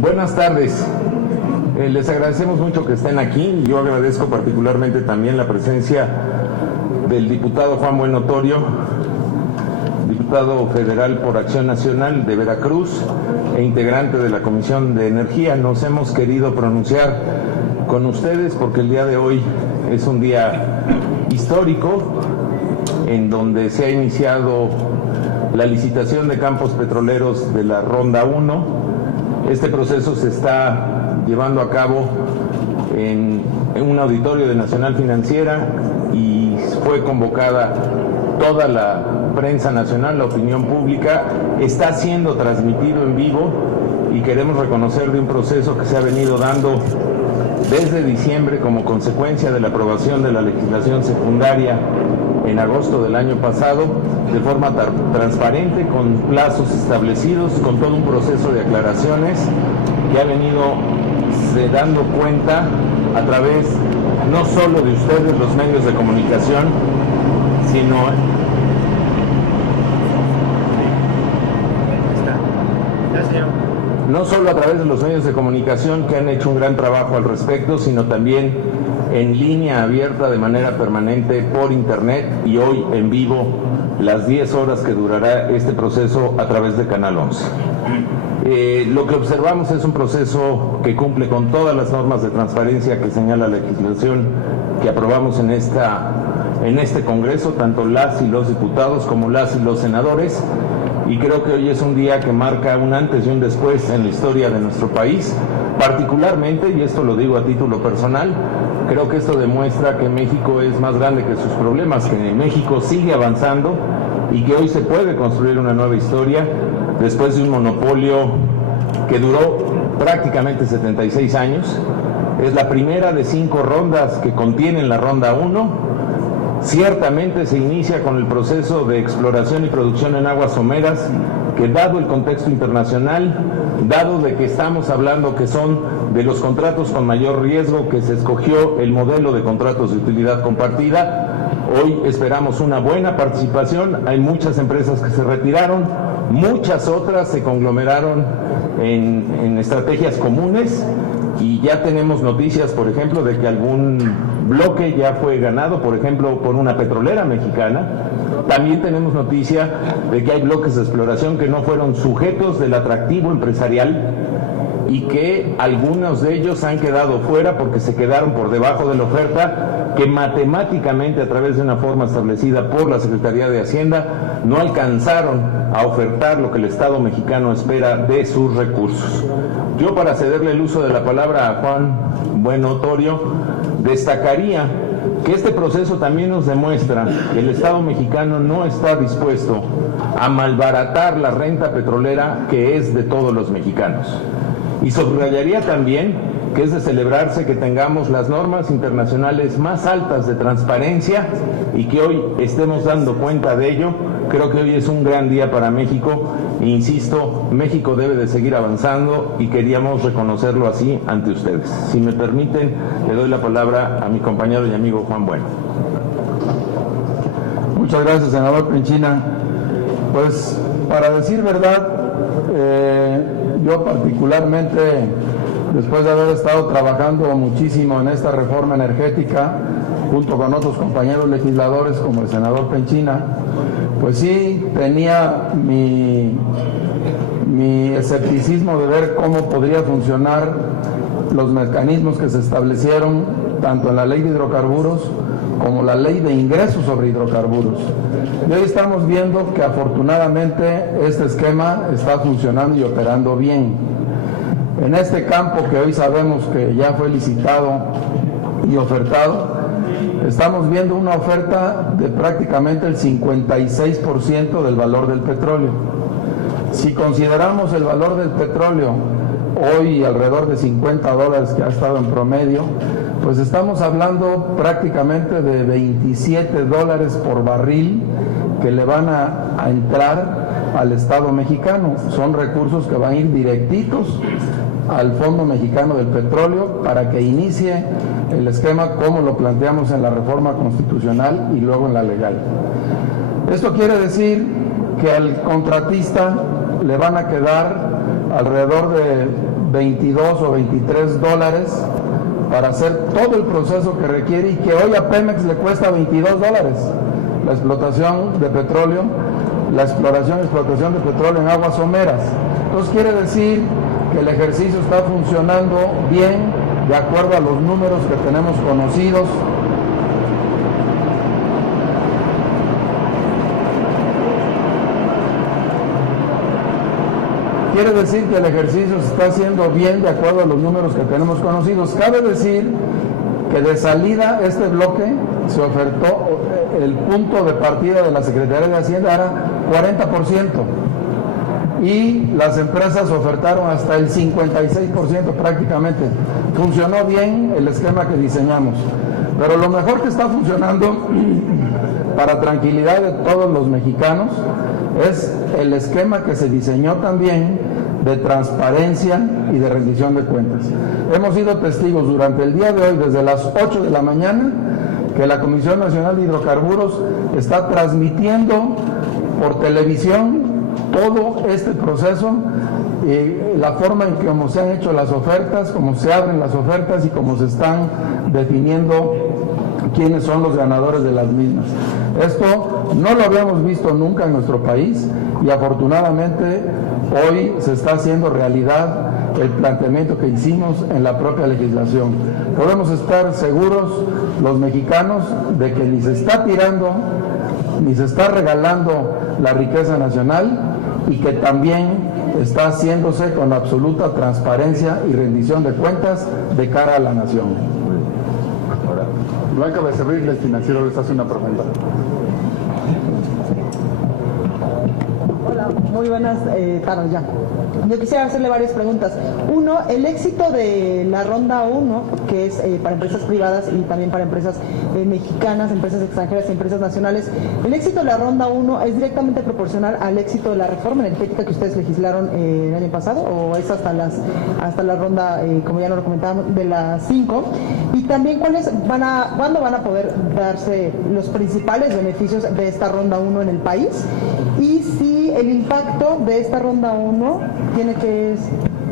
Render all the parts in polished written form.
Buenas tardes. Les agradecemos mucho que estén aquí. Yo agradezco particularmente también la presencia del diputado Juan Bueno Torio, diputado federal por Acción Nacional de Veracruz e integrante de la Comisión de Energía. Nos hemos querido pronunciar con ustedes porque el día de hoy es un día histórico en donde se ha iniciado la licitación de campos petroleros de la Ronda 1. Este proceso se está llevando a cabo en un auditorio de Nacional Financiera y fue convocada toda la prensa nacional, la opinión pública. Está siendo transmitido en vivo y queremos reconocer de un proceso que se ha venido dando desde diciembre como consecuencia de la aprobación de la legislación secundaria en agosto del año pasado, de forma transparente, con plazos establecidos, con todo un proceso de aclaraciones que ha venido dando cuenta a través no solo de ustedes, los medios de comunicación, sino no solo a través de los medios de comunicación que han hecho un gran trabajo al respecto, sino también en línea abierta de manera permanente por internet y hoy en vivo las 10 horas que durará este proceso a través de Canal 11. Lo que observamos es un proceso que cumple con todas las normas de transparencia que señala la legislación que aprobamos en este Congreso, tanto las y los diputados como las y los senadores, y creo que hoy es un día que marca un antes y un después en la historia de nuestro país, particularmente, y esto lo digo a título personal, creo que esto demuestra que México es más grande que sus problemas, que México sigue avanzando y que hoy se puede construir una nueva historia después de un monopolio que duró prácticamente 76 años. Es la primera de 5 rondas que contienen la Ronda 1. Ciertamente se inicia con el proceso de exploración y producción en aguas someras, que dado el contexto internacional, dado de que estamos hablando que son de los contratos con mayor riesgo, que se escogió el modelo de contratos de utilidad compartida, hoy esperamos una buena participación. Hay muchas empresas que se retiraron, muchas otras se conglomeraron en estrategias comunes y ya tenemos noticias, por ejemplo, de que algún bloque ya fue ganado, por ejemplo, por una petrolera mexicana. También tenemos noticia de que hay bloques de exploración que no fueron sujetos del atractivo empresarial y que algunos de ellos han quedado fuera porque se quedaron por debajo de la oferta, que matemáticamente, a través de una forma establecida por la Secretaría de Hacienda, no alcanzaron a ofertar lo que el Estado mexicano espera de sus recursos. Yo, para cederle el uso de la palabra a Juan Bueno Torio, destacaría que este proceso también nos demuestra que el Estado mexicano no está dispuesto a malbaratar la renta petrolera que es de todos los mexicanos. Y subrayaría también que es de celebrarse que tengamos las normas internacionales más altas de transparencia y que hoy estemos dando cuenta de ello. Creo que hoy es un gran día para México e insisto, México debe de seguir avanzando y queríamos reconocerlo así ante ustedes. Si me permiten, le doy la palabra a mi compañero y amigo Juan Bueno. Muchas gracias, senador Penchina. Pues, para decir verdad, yo particularmente, después de haber estado trabajando muchísimo en esta reforma energética, junto con otros compañeros legisladores como el senador Penchina, pues sí tenía mi escepticismo de ver cómo podría funcionar los mecanismos que se establecieron tanto en la ley de hidrocarburos como la ley de ingresos sobre hidrocarburos. Y hoy estamos viendo que afortunadamente este esquema está funcionando y operando bien. En este campo que hoy sabemos que ya fue licitado y ofertado, estamos viendo una oferta de prácticamente el 56% del valor del petróleo. Si consideramos el valor del petróleo hoy alrededor de $50 que ha estado en promedio, pues estamos hablando prácticamente de $27 por barril que le van a entrar al Estado mexicano. Son recursos que van a ir directitos al Fondo Mexicano del Petróleo para que inicie el esquema como lo planteamos en la reforma constitucional y luego en la legal. Esto quiere decir que al contratista le van a quedar alrededor de 22 o 23 dólares para hacer todo el proceso que requiere y que hoy a Pemex le cuesta 22 dólares la explotación de petróleo, la exploración y explotación de petróleo en aguas someras. Entonces quiere decir que el ejercicio está funcionando bien, de acuerdo a los números que tenemos conocidos. Quiere decir que el ejercicio se está haciendo bien de acuerdo a los números que tenemos conocidos. Cabe decir que de salida este bloque se ofertó, el punto de partida de la Secretaría de Hacienda era 40% y las empresas ofertaron hasta el 56% prácticamente. Funcionó bien el esquema que diseñamos, pero lo mejor que está funcionando para tranquilidad de todos los mexicanos es el esquema que se diseñó también de transparencia y de rendición de cuentas. Hemos sido testigos durante el día de hoy, desde las 8 de la mañana, que la Comisión Nacional de Hidrocarburos está transmitiendo por televisión todo este proceso, la forma en cómo se han hecho las ofertas, cómo se abren las ofertas y cómo se están definiendo quiénes son los ganadores de las mismas. Esto no lo habíamos visto nunca en nuestro país y afortunadamente hoy se está haciendo realidad el planteamiento que hicimos en la propia legislación. Podemos estar seguros los mexicanos de que ni se está tirando ni se está regalando la riqueza nacional y que también está haciéndose con absoluta transparencia y rendición de cuentas de cara a la nación. Blanca Becerril, del Financiero, les hace una pregunta. Hola, muy buenas tardes ya. Yo quisiera hacerle varias preguntas. Uno, el éxito de la ronda 1, que es para empresas privadas y también para empresas mexicanas, empresas extranjeras y empresas nacionales, ¿el éxito de la ronda 1 es directamente proporcional al éxito de la reforma energética que ustedes legislaron el año pasado o es hasta la ronda, como ya nos lo comentaban, de las 5? Y también, ¿cuándo van a poder darse los principales beneficios de esta ronda 1 en el país? Y si el impacto de esta ronda 1 tiene que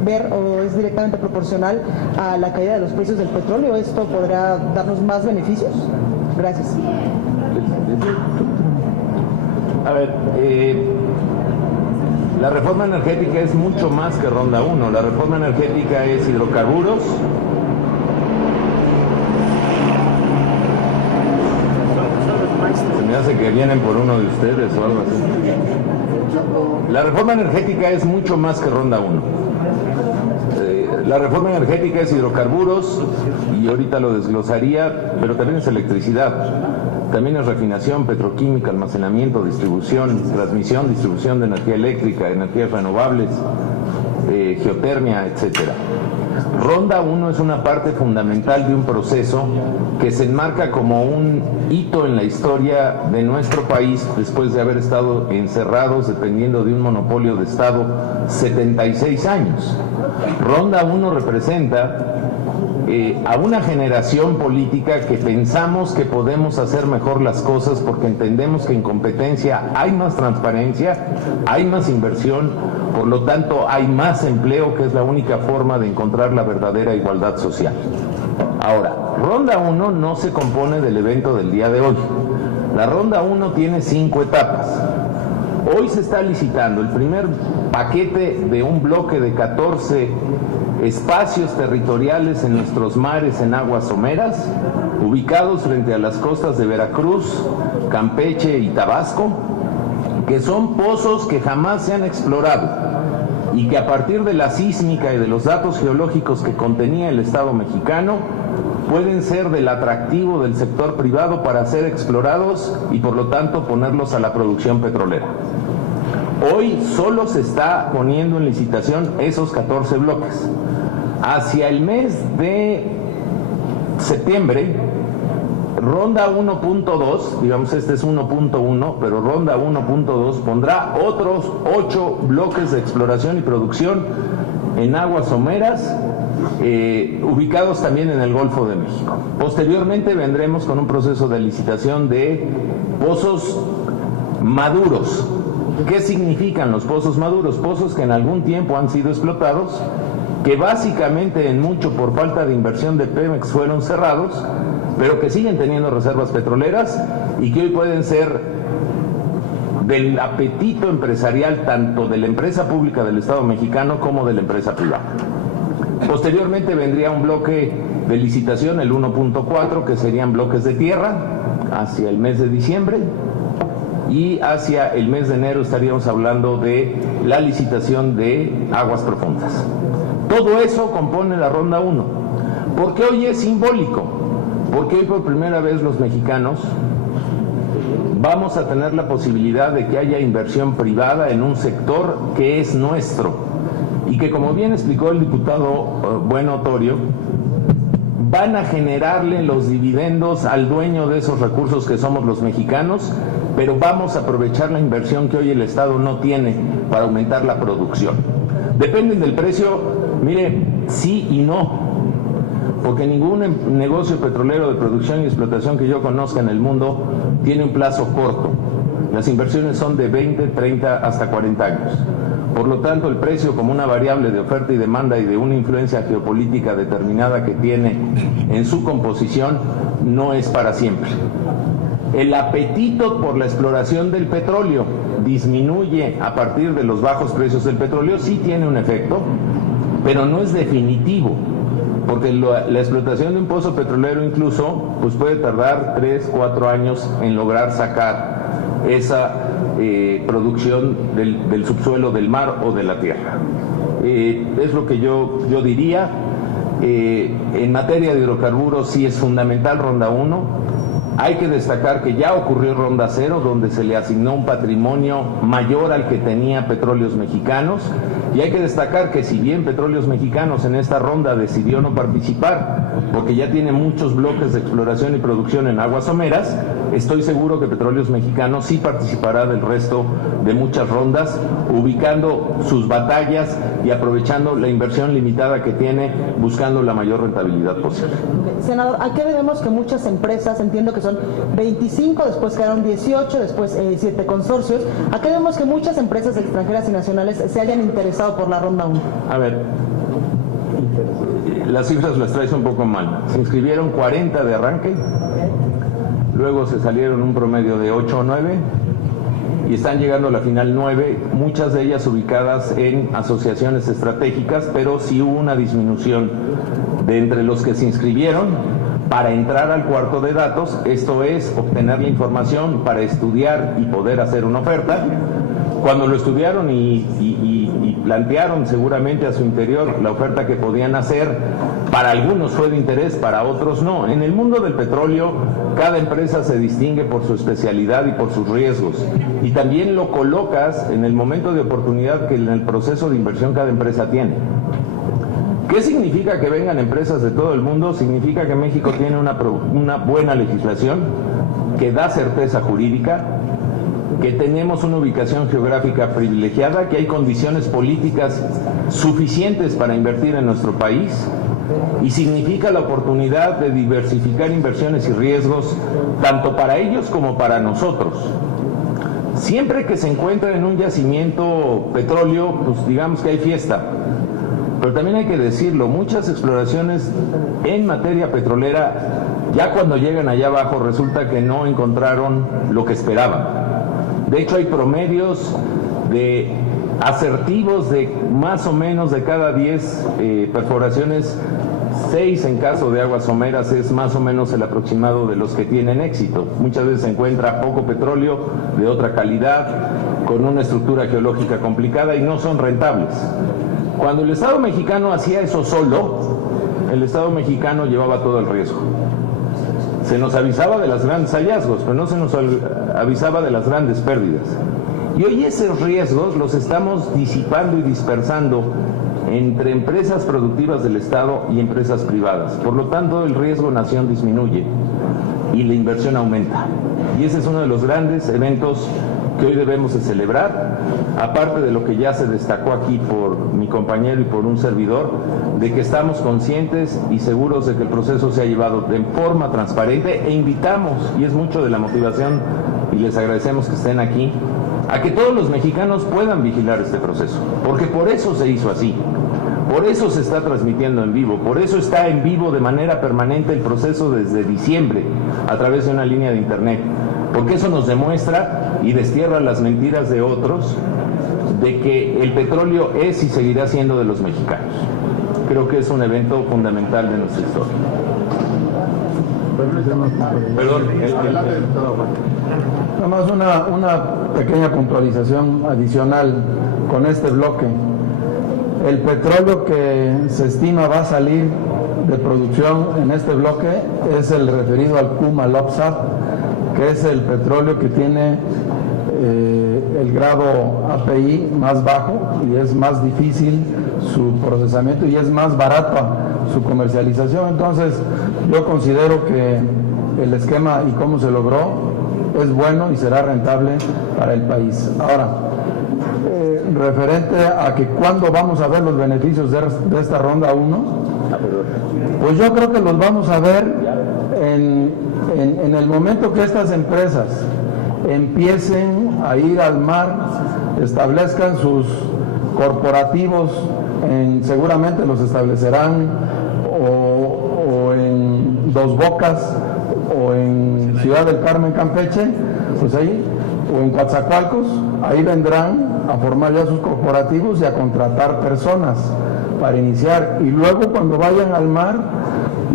ver o es directamente proporcional a la caída de los precios del petróleo, ¿esto podrá darnos más beneficios? Gracias. A ver, la reforma energética es mucho más que ronda 1. La reforma energética es hidrocarburos, se me hace que vienen por uno de ustedes o algo así. La reforma energética es mucho más que ronda 1. La reforma energética es hidrocarburos, y ahorita lo desglosaría, pero también es electricidad, también es refinación, petroquímica, almacenamiento, distribución, transmisión, distribución de energía eléctrica, energías renovables, geotermia, etcétera. Ronda 1 es una parte fundamental de un proceso que se enmarca como un hito en la historia de nuestro país después de haber estado encerrados, dependiendo de un monopolio de Estado, 76 años. Ronda 1 representa a una generación política que pensamos que podemos hacer mejor las cosas porque entendemos que en competencia hay más transparencia, hay más inversión, por lo tanto hay más empleo, que es la única forma de encontrar la verdadera igualdad social. Ahora, Ronda 1 no se compone del evento del día de hoy. La Ronda 1 tiene 5 etapas. Hoy se está licitando el primer paquete de un bloque de 14 espacios territoriales en nuestros mares en aguas someras, ubicados frente a las costas de Veracruz, Campeche y Tabasco, que son pozos que jamás se han explorado y que a partir de la sísmica y de los datos geológicos que contenía el Estado mexicano pueden ser del atractivo del sector privado para ser explorados y por lo tanto ponerlos a la producción petrolera. Hoy solo se está poniendo en licitación esos 14 bloques. Hacia el mes de septiembre, Ronda 1.2, digamos este es 1.1, pero Ronda 1.2 pondrá otros 8 bloques de exploración y producción en aguas someras, ubicados también en el Golfo de México. Posteriormente vendremos con un proceso de licitación de pozos maduros, ¿Qué significan los pozos maduros? Pozos que en algún tiempo han sido explotados, que básicamente en mucho por falta de inversión de Pemex fueron cerrados, pero que siguen teniendo reservas petroleras y que hoy pueden ser del apetito empresarial tanto de la empresa pública del Estado mexicano como de la empresa privada. Posteriormente vendría un bloque de licitación, el 1.4, que serían bloques de tierra, hacia el mes de diciembre, y hacia el mes de enero estaríamos hablando de la licitación de aguas profundas. Todo eso compone la ronda 1. ¿Por qué hoy es simbólico? Porque hoy por primera vez los mexicanos vamos a tener la posibilidad de que haya inversión privada en un sector que es nuestro y que, como bien explicó el diputado Bueno Torio, van a generarle los dividendos al dueño de esos recursos que somos los mexicanos, pero vamos a aprovechar la inversión que hoy el Estado no tiene para aumentar la producción. Dependen del precio, mire, sí y no, porque ningún negocio petrolero de producción y explotación que yo conozca en el mundo tiene un plazo corto. Las inversiones son de 20, 30 hasta 40 años. Por lo tanto, el precio, como una variable de oferta y demanda y de una influencia geopolítica determinada que tiene en su composición, no es para siempre. El apetito por la exploración del petróleo disminuye a partir de los bajos precios del petróleo, sí tiene un efecto, pero no es definitivo, porque la explotación de un pozo petrolero incluso pues puede tardar 3, 4 años en lograr sacar esa producción del subsuelo del mar o de la tierra. Es lo que yo diría. En materia de hidrocarburos sí es fundamental ronda 1. Hay que destacar que ya ocurrió ronda 0, donde se le asignó un patrimonio mayor al que tenía Petróleos Mexicanos, y hay que destacar que si bien Petróleos Mexicanos en esta ronda decidió no participar, porque ya tiene muchos bloques de exploración y producción en aguas someras, estoy seguro que Petróleos Mexicanos sí participará del resto de muchas rondas, ubicando sus batallas y aprovechando la inversión limitada que tiene, buscando la mayor rentabilidad posible. Senador, ¿a qué debemos que muchas empresas, entiendo que son 25, después quedaron 18, después 7 consorcios, ¿a qué debemos que muchas empresas extranjeras y nacionales se hayan interesado por la ronda 1? A ver, las cifras las traes un poco mal. Se inscribieron 40 de arranque, luego se salieron un promedio de 8 o 9 y están llegando a la final 9, muchas de ellas ubicadas en asociaciones estratégicas, pero sí hubo una disminución de entre los que se inscribieron para entrar al cuarto de datos, esto es, obtener la información para estudiar y poder hacer una oferta. Cuando lo estudiaron y plantearon seguramente a su interior la oferta que podían hacer, para algunos fue de interés, para otros no. En el mundo del petróleo, cada empresa se distingue por su especialidad y por sus riesgos, y también lo colocas en el momento de oportunidad que en el proceso de inversión cada empresa tiene. ¿Qué significa que vengan empresas de todo el mundo? Significa que México tiene una buena legislación que da certeza jurídica, que tenemos una ubicación geográfica privilegiada, que hay condiciones políticas suficientes para invertir en nuestro país, y significa la oportunidad de diversificar inversiones y riesgos tanto para ellos como para nosotros. Siempre que se encuentra en un yacimiento petróleo, pues digamos que hay fiesta. Pero también hay que decirlo, muchas exploraciones en materia petrolera, ya cuando llegan allá abajo resulta que no encontraron lo que esperaban. De hecho, hay promedios de asertivos de más o menos de cada 10 perforaciones, 6 en caso de aguas someras es más o menos el aproximado de los que tienen éxito. Muchas veces se encuentra poco petróleo de otra calidad, con una estructura geológica complicada y no son rentables. Cuando el Estado mexicano hacía eso solo, el Estado mexicano llevaba todo el riesgo. Se nos avisaba de los grandes hallazgos, pero no se nos avisaba de las grandes pérdidas. Y hoy esos riesgos los estamos disipando y dispersando entre empresas productivas del Estado y empresas privadas. Por lo tanto, el riesgo-nación disminuye y la inversión aumenta. Y ese es uno de los grandes eventos que hoy debemos de celebrar, aparte de lo que ya se destacó aquí por mi compañero y por un servidor, de que estamos conscientes y seguros de que el proceso se ha llevado de forma transparente, e invitamos, y es mucho de la motivación, y les agradecemos que estén aquí, a que todos los mexicanos puedan vigilar este proceso, porque por eso se hizo así, por eso se está transmitiendo en vivo, por eso está en vivo de manera permanente el proceso desde diciembre a través de una línea de internet, porque eso nos demuestra y destierra las mentiras de otros de que el petróleo es y seguirá siendo de los mexicanos. Creo que es un evento fundamental de nuestra historia. Perdón, nada más una pequeña puntualización adicional con este bloque. El petróleo que se estima va a salir de producción en este bloque es el referido al Kuma-Lopsat, que es el petróleo que tiene el grado API más bajo y es más difícil su procesamiento y es más barata su comercialización. Entonces yo considero que el esquema y cómo se logró es bueno y será rentable para el país. Ahora, referente a que cuándo vamos a ver los beneficios de esta ronda 1, pues yo creo que los vamos a ver en el momento que estas empresas empiecen a ir al mar, establezcan sus corporativos, seguramente los establecerán o en Dos Bocas o en Ciudad del Carmen, Campeche, pues ahí, o en Coatzacoalcos, ahí vendrán a formar ya sus corporativos y a contratar personas para iniciar, y luego cuando vayan al mar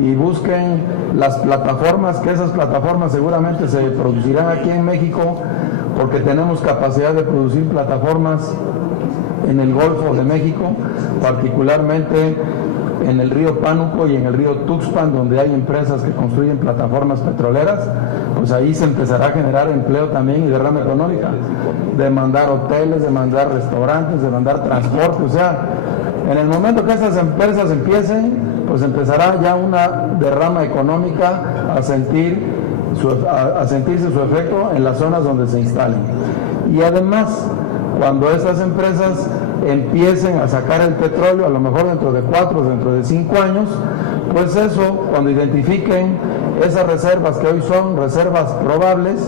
y busquen las plataformas, que esas plataformas seguramente se producirán aquí en México, porque tenemos capacidad de producir plataformas en el Golfo de México, particularmente en el río Pánuco y en el río Tuxpan, donde hay empresas que construyen plataformas petroleras, pues ahí se empezará a generar empleo también y derrama económica, demandar hoteles, demandar restaurantes, demandar transporte. O sea, en el momento que estas empresas empiecen, pues empezará ya una derrama económica a sentirse su efecto en las zonas donde se instalen. Y además, cuando estas empresas empiecen a sacar el petróleo, a lo mejor dentro de 4, dentro de 5 años, pues eso, cuando identifiquen esas reservas que hoy son reservas probables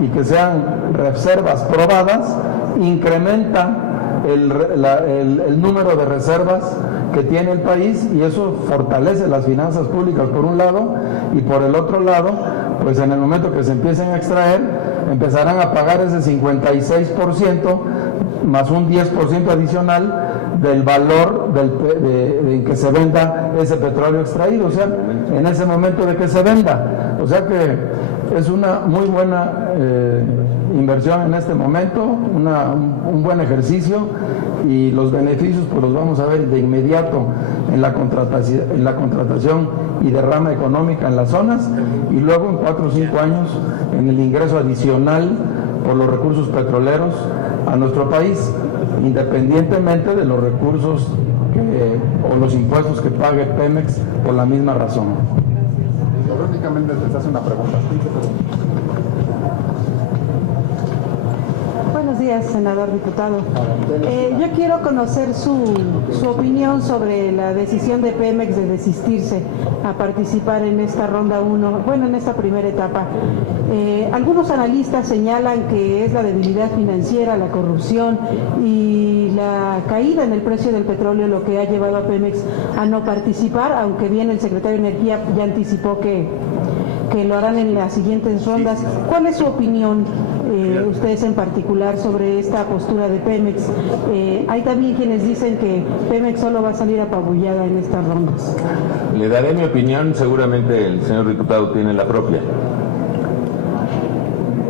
y que sean reservas probadas, incrementa el número de reservas que tiene el país, y eso fortalece las finanzas públicas por un lado, y por el otro lado, pues en el momento que se empiecen a extraer, empezarán a pagar ese 56% más un 10% adicional del valor en que se venda ese petróleo extraído, o sea, en ese momento de que se venda. O sea que es una muy buena inversión en este momento, un buen ejercicio, y los beneficios pues los vamos a ver de inmediato en la contratación y derrama económica en las zonas, y luego en 4 o 5 años en el ingreso adicional por los recursos petroleros a nuestro país, independientemente de los recursos o los impuestos que pague Pemex por la misma razón. Verónica Méndez les hace una pregunta. Buenos días, senador diputado. Yo quiero conocer su opinión sobre la decisión de Pemex de desistirse a participar en esta ronda 1, bueno, en esta primera etapa. Algunos analistas señalan que es la debilidad financiera, la corrupción y la caída en el precio del petróleo lo que ha llevado a Pemex a no participar, aunque bien el secretario de Energía ya anticipó que lo harán en las siguientes rondas. ¿Cuál es su opinión, ustedes en particular, sobre esta postura de Pemex? Hay también quienes dicen que Pemex solo va a salir apabullada en estas rondas. Le daré mi opinión, seguramente el señor diputado tiene la propia.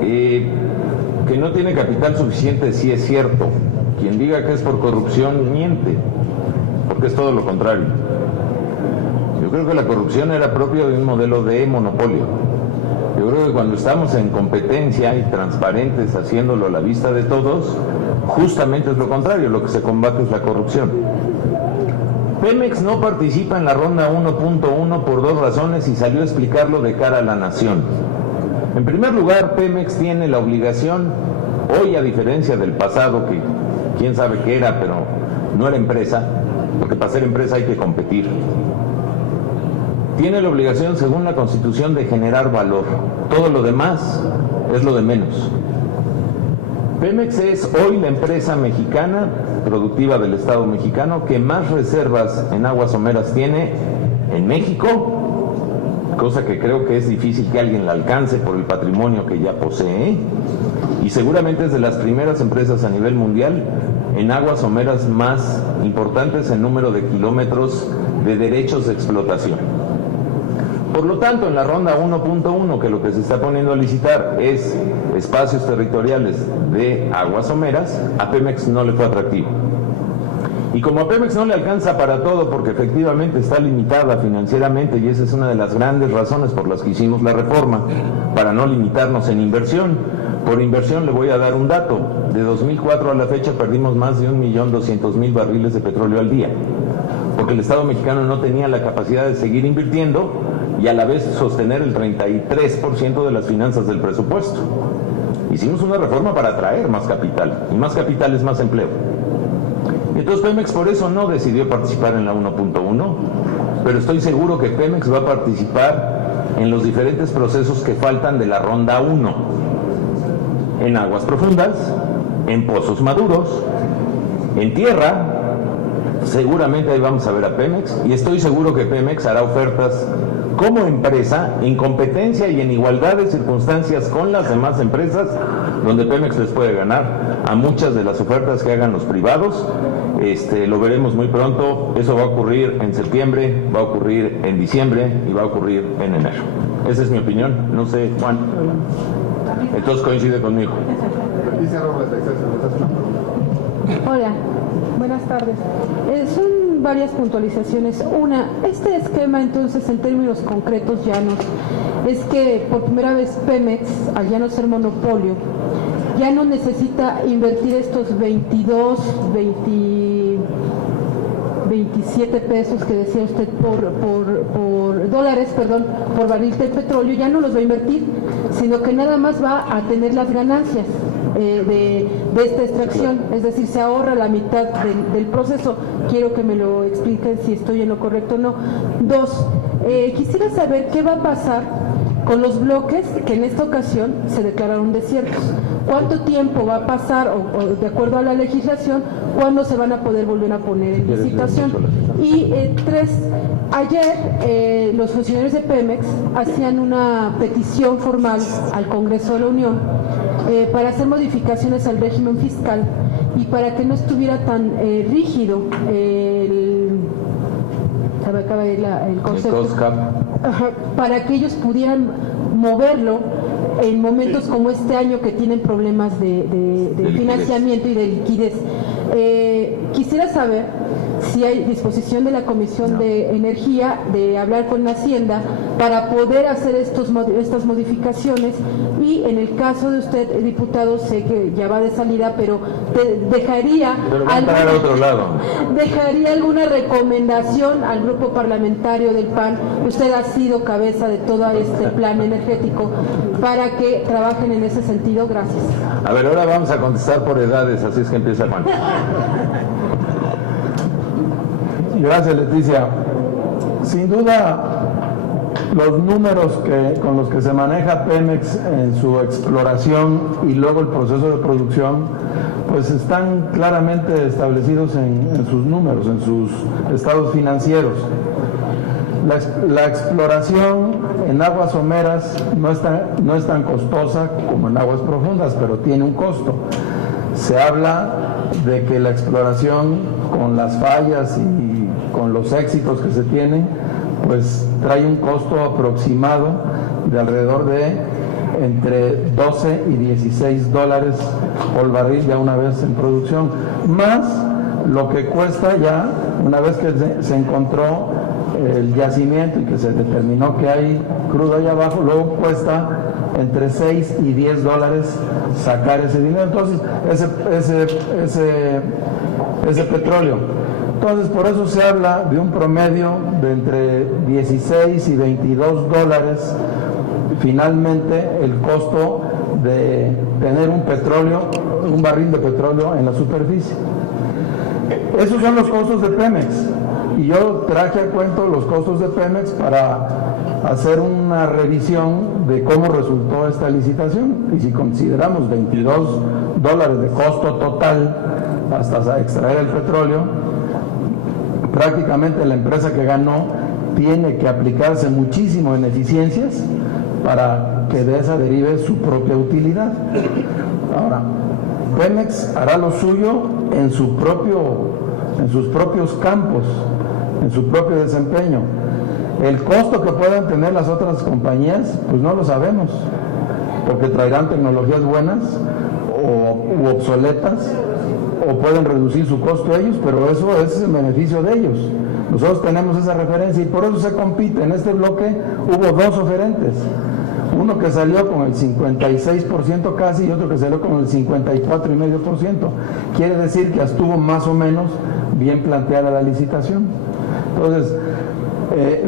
Que no tiene capital suficiente sí es cierto. Quien diga que es por corrupción miente, porque es todo lo contrario. Yo creo que la corrupción era propio de un modelo de monopolio. Yo creo que cuando estamos en competencia y transparentes, haciéndolo a la vista de todos, justamente es lo contrario, lo que se combate es la corrupción. Pemex no participa en la ronda 1.1 por 2 razones y salió a explicarlo de cara a la nación. En primer lugar, Pemex tiene la obligación, hoy a diferencia del pasado, que quién sabe qué era, pero no era empresa, porque para ser empresa hay que competir. Tiene la obligación, según la Constitución, de generar valor. Todo lo demás es lo de menos. Pemex es hoy la empresa mexicana, productiva del Estado mexicano, que más reservas en aguas someras tiene en México, cosa que creo que es difícil que alguien la alcance por el patrimonio que ya posee, y seguramente es de las primeras empresas a nivel mundial en aguas someras más importantes en número de kilómetros de derechos de explotación. Por lo tanto, en la ronda 1.1, que lo que se está poniendo a licitar es espacios territoriales de aguas someras, a Pemex no le fue atractivo. Y como a Pemex no le alcanza para todo, porque efectivamente está limitada financieramente, y esa es una de las grandes razones por las que hicimos la reforma, para no limitarnos en inversión. Por inversión le voy a dar un dato: de 2004 a la fecha perdimos más de 1.200.000 barriles de petróleo al día, porque el Estado mexicano no tenía la capacidad de seguir invirtiendo y a la vez sostener el 33% de las finanzas del presupuesto. Hicimos una reforma para atraer más capital, y más capital es más empleo. Entonces Pemex por eso no decidió participar en la 1.1, pero estoy seguro que Pemex va a participar en los diferentes procesos que faltan de la ronda 1, en aguas profundas, en pozos maduros, en tierra. Seguramente ahí vamos a ver a Pemex, y estoy seguro que Pemex hará ofertas como empresa en competencia y en igualdad de circunstancias con las demás empresas, donde Pemex les puede ganar a muchas de las ofertas que hagan los privados. Lo veremos muy pronto. Eso va a ocurrir en septiembre, va a ocurrir en diciembre y va a ocurrir en enero. Esa es mi opinión. No sé, Juan. Entonces coincide conmigo. Hola, buenas tardes. Son varias puntualizaciones. Una, este esquema entonces en términos concretos llanos, es que por primera vez Pemex, al ya no ser monopolio, ya no necesita invertir estos 27 pesos que decía usted dólares, por barril de petróleo, ya no los va a invertir, sino que nada más va a tener las ganancias de esta extracción, es decir, se ahorra la mitad del proceso. Quiero que me lo expliquen si estoy en lo correcto o no. Dos, quisiera saber qué va a pasar con los bloques que en esta ocasión se declararon desiertos. ¿Cuánto tiempo va a pasar, o de acuerdo a la legislación, cuándo se van a poder volver a poner en licitación? Y tres, ayer los funcionarios de Pemex hacían una petición formal al Congreso de la Unión para hacer modificaciones al régimen fiscal y para que no estuviera tan rígido el concepto, para que ellos pudieran moverlo en momentos como este año que tienen problemas de financiamiento y de liquidez. Quisiera saber si hay disposición de la Comisión de Energía de hablar con Hacienda para poder hacer estas modificaciones, y en el caso de usted, diputado, sé que ya va de salida, pero dejaría alguna recomendación al grupo parlamentario del PAN. Usted ha sido cabeza de todo este plan energético, para que trabajen en ese sentido. Gracias. A ver, ahora vamos a contestar por edades, así es que empieza Juan. Gracias, Leticia. Sin duda, los números con los que se maneja Pemex en su exploración y luego el proceso de producción, pues están claramente establecidos en sus números, en sus estados financieros. La exploración en aguas someras no es tan costosa como en aguas profundas, pero tiene un costo. Se habla de que la exploración, con las fallas y con los éxitos que se tienen, pues trae un costo aproximado de alrededor de entre 12 y 16 dólares por barril ya una vez en producción, más lo que cuesta ya una vez que se encontró el yacimiento y que se determinó que hay crudo allá abajo. Luego cuesta entre 6 y 10 dólares sacar ese dinero, entonces ese petróleo. Entonces, por eso se habla de un promedio de entre 16 y 22 dólares finalmente el costo de tener un barril de petróleo en la superficie. Esos son los costos de Pemex, y yo traje a cuento los costos de Pemex para hacer una revisión de cómo resultó esta licitación, y si consideramos 22 dólares de costo total hasta extraer el petróleo, prácticamente la empresa que ganó tiene que aplicarse muchísimo en eficiencias para que de esa derive su propia utilidad. Ahora, Pemex hará lo suyo en sus propios campos, en su propio desempeño. El costo que puedan tener las otras compañías, pues no lo sabemos, porque traerán tecnologías buenas u obsoletas, o pueden reducir su costo ellos, pero eso es en beneficio de ellos. Nosotros tenemos esa referencia y por eso se compite. En este bloque hubo dos oferentes, uno que salió con el 56% casi y otro que salió con el 54,5%. Quiere decir que estuvo más o menos bien planteada la licitación. Entonces,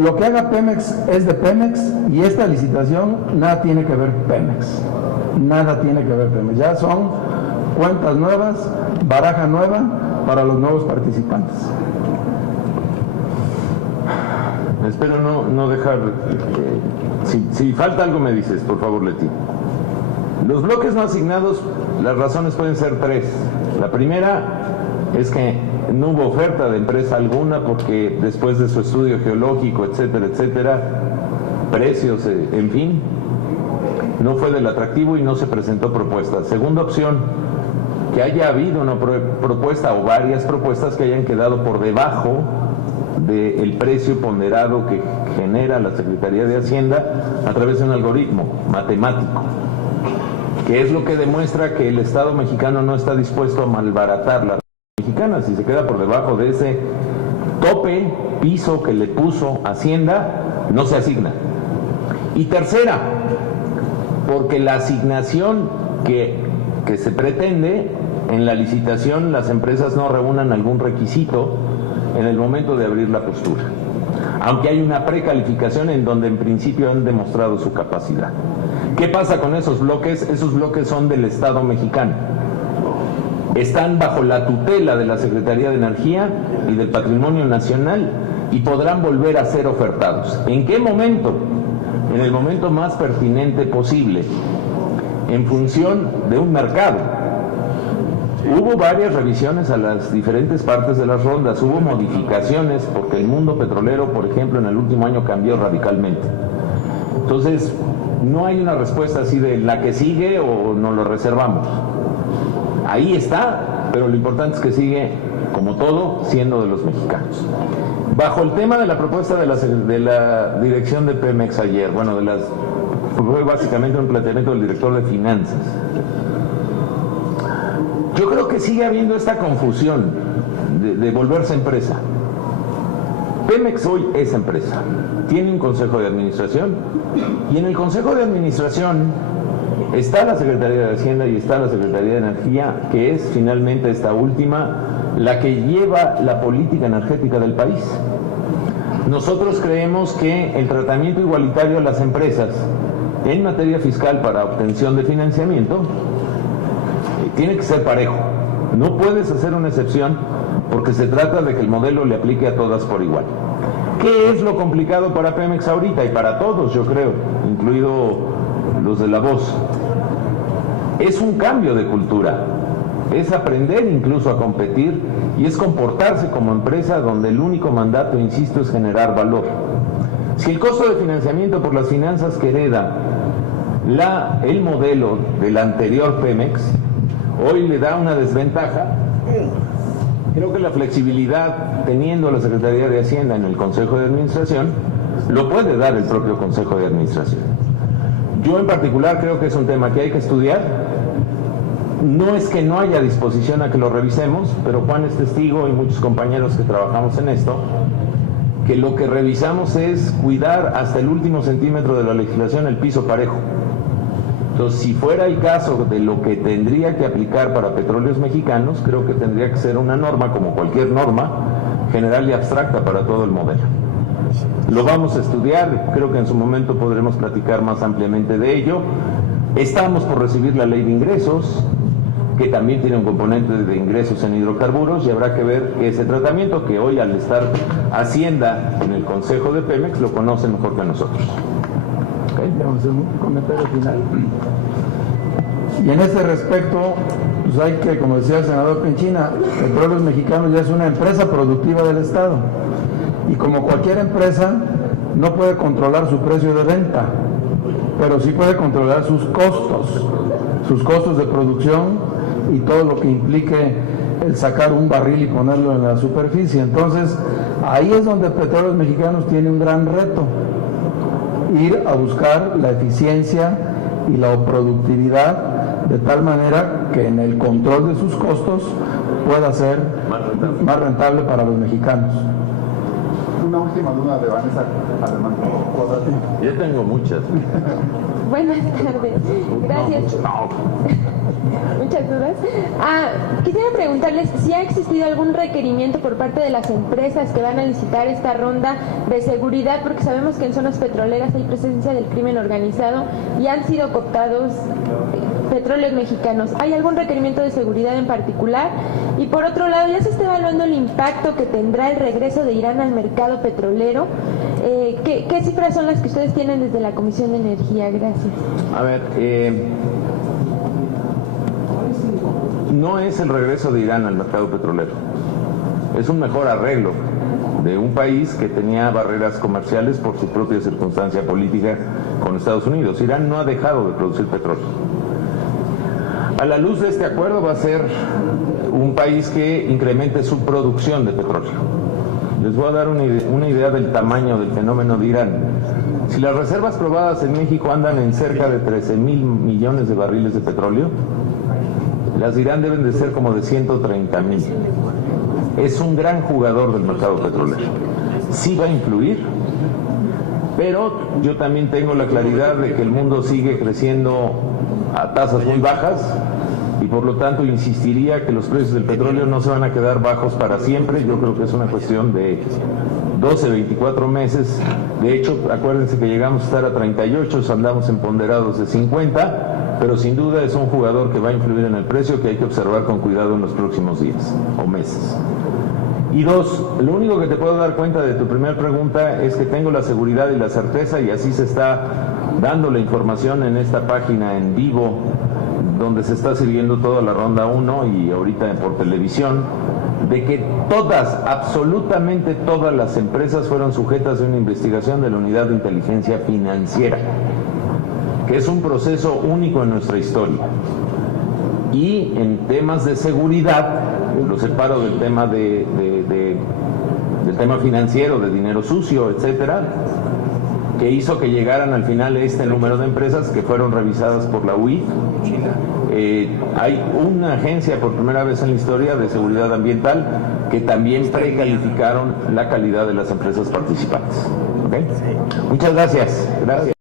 lo que haga Pemex es de Pemex, y esta licitación nada tiene que ver Pemex, nada tiene que ver Pemex. Ya son cuentas nuevas, baraja nueva para los nuevos participantes. Espero no dejar... Si falta algo me dices, por favor, Leti. Los bloques no asignados, las razones pueden ser tres. La primera es que no hubo oferta de empresa alguna porque después de su estudio geológico, etcétera, precios, en fin, no fue del atractivo y no se presentó propuesta. Segunda opción, que haya habido una propuesta o varias propuestas que hayan quedado por debajo del precio ponderado que genera la Secretaría de Hacienda a través de un algoritmo matemático, que es lo que demuestra que el Estado mexicano no está dispuesto a malbaratar la mexicana. Si se queda por debajo de ese tope, piso que le puso Hacienda, no se asigna. Y tercera, porque la asignación que se pretende en la licitación, las empresas no reúnan algún requisito en el momento de abrir la postura, aunque hay una precalificación en donde en principio han demostrado su capacidad. ¿Qué pasa con esos bloques? Esos bloques son del Estado mexicano, están bajo la tutela de la Secretaría de Energía y del Patrimonio Nacional y podrán volver a ser ofertados. ¿En qué momento? En el momento más pertinente posible, en función de un mercado. Hubo varias revisiones a las diferentes partes de las rondas, hubo modificaciones porque el mundo petrolero, por ejemplo, en el último año cambió radicalmente. Entonces, no hay una respuesta así de la que sigue o nos lo reservamos. Ahí está, pero lo importante es que sigue, como todo, siendo de los mexicanos. Bajo el tema de la propuesta de la dirección de Pemex ayer, fue básicamente un planteamiento del director de finanzas. Yo creo que sigue habiendo esta confusión de volverse empresa. Pemex hoy es empresa, tiene un consejo de administración y en el consejo de administración está la Secretaría de Hacienda y está la Secretaría de Energía, que es finalmente esta última la que lleva la política energética del país. Nosotros creemos que el tratamiento igualitario a las empresas en materia fiscal para obtención de financiamiento tiene que ser parejo. No puedes hacer una excepción porque se trata de que el modelo le aplique a todas por igual. ¿Qué es lo complicado para Pemex ahorita? Y para todos, yo creo, incluido los de La Voz. Es un cambio de cultura. Es aprender incluso a competir y es comportarse como empresa donde el único mandato, insisto, es generar valor. Si el costo de financiamiento por las finanzas que hereda el modelo del anterior Pemex hoy le da una desventaja, creo que la flexibilidad, teniendo la Secretaría de Hacienda en el Consejo de Administración, lo puede dar el propio Consejo de Administración. Yo en particular creo que es un tema que hay que estudiar. No es que no haya disposición a que lo revisemos, pero Juan es testigo y muchos compañeros que trabajamos en esto, que lo que revisamos es cuidar hasta el último centímetro de la legislación el piso parejo. Entonces, si fuera el caso de lo que tendría que aplicar para petróleos mexicanos, creo que tendría que ser una norma, como cualquier norma, general y abstracta para todo el modelo. Lo vamos a estudiar, creo que en su momento podremos platicar más ampliamente de ello. Estamos por recibir la ley de ingresos, que también tiene un componente de ingresos en hidrocarburos, y habrá que ver ese tratamiento que hoy, al estar Hacienda en el Consejo de Pemex, lo conocen mejor que nosotros. Vamos a hacer un comentario final. Y en este respecto, pues hay que, como decía el senador Penchina, Petróleos Mexicanos ya es una empresa productiva del Estado. Y como cualquier empresa, no puede controlar su precio de venta, pero sí puede controlar sus costos de producción y todo lo que implique el sacar un barril y ponerlo en la superficie. Entonces, ahí es donde Petróleos Mexicanos tiene un gran reto, ir a buscar la eficiencia y la productividad de tal manera que en el control de sus costos pueda ser más rentable para los mexicanos. Una última duda de Vanessa Alemán. Yo tengo muchas. Buenas tardes. Gracias. Muchas dudas. Quisiera preguntarles si ha existido algún requerimiento por parte de las empresas que van a licitar esta ronda de seguridad, porque sabemos que en zonas petroleras hay presencia del crimen organizado y han sido cooptados Petróleos Mexicanos. ¿Hay algún requerimiento de seguridad en particular? Y por otro lado, ¿ya se está evaluando el impacto que tendrá el regreso de Irán al mercado petrolero? ¿Qué cifras son las que ustedes tienen desde la Comisión de Energía? Gracias. A ver, no es el regreso de Irán al mercado petrolero, es un mejor arreglo de un país que tenía barreras comerciales por su propia circunstancia política con Estados Unidos. Irán no ha dejado de producir petróleo. A la luz de este acuerdo va a ser un país que incremente su producción de petróleo. Les voy a dar una idea del tamaño del fenómeno de Irán. Si las reservas probadas en México andan en cerca de 13,000 millones de barriles de petróleo, las de Irán deben de ser como de 130,000. Es un gran jugador del mercado petrolero. Sí va a influir, pero yo también tengo la claridad de que el mundo sigue creciendo a tasas muy bajas y por lo tanto insistiría que los precios del petróleo no se van a quedar bajos para siempre. Yo creo que es una cuestión de 12, 24 meses. De hecho, acuérdense que llegamos a estar a 38, andamos en ponderados de 50, pero sin duda es un jugador que va a influir en el precio, que hay que observar con cuidado en los próximos días o meses. Y dos, lo único que te puedo dar cuenta de tu primera pregunta es que tengo la seguridad y la certeza, y así se está dando la información en esta página en vivo, donde se está sirviendo toda la ronda 1 y ahorita por televisión, de que todas, absolutamente todas las empresas fueron sujetas a una investigación de la Unidad de Inteligencia Financiera, que es un proceso único en nuestra historia. Y en temas de seguridad, lo separo del tema del tema financiero, de dinero sucio, etcétera, que hizo que llegaran al final este número de empresas que fueron revisadas por la UIF. Hay una agencia por primera vez en la historia de seguridad ambiental que también precalificaron la calidad de las empresas participantes. ¿Okay? Muchas gracias.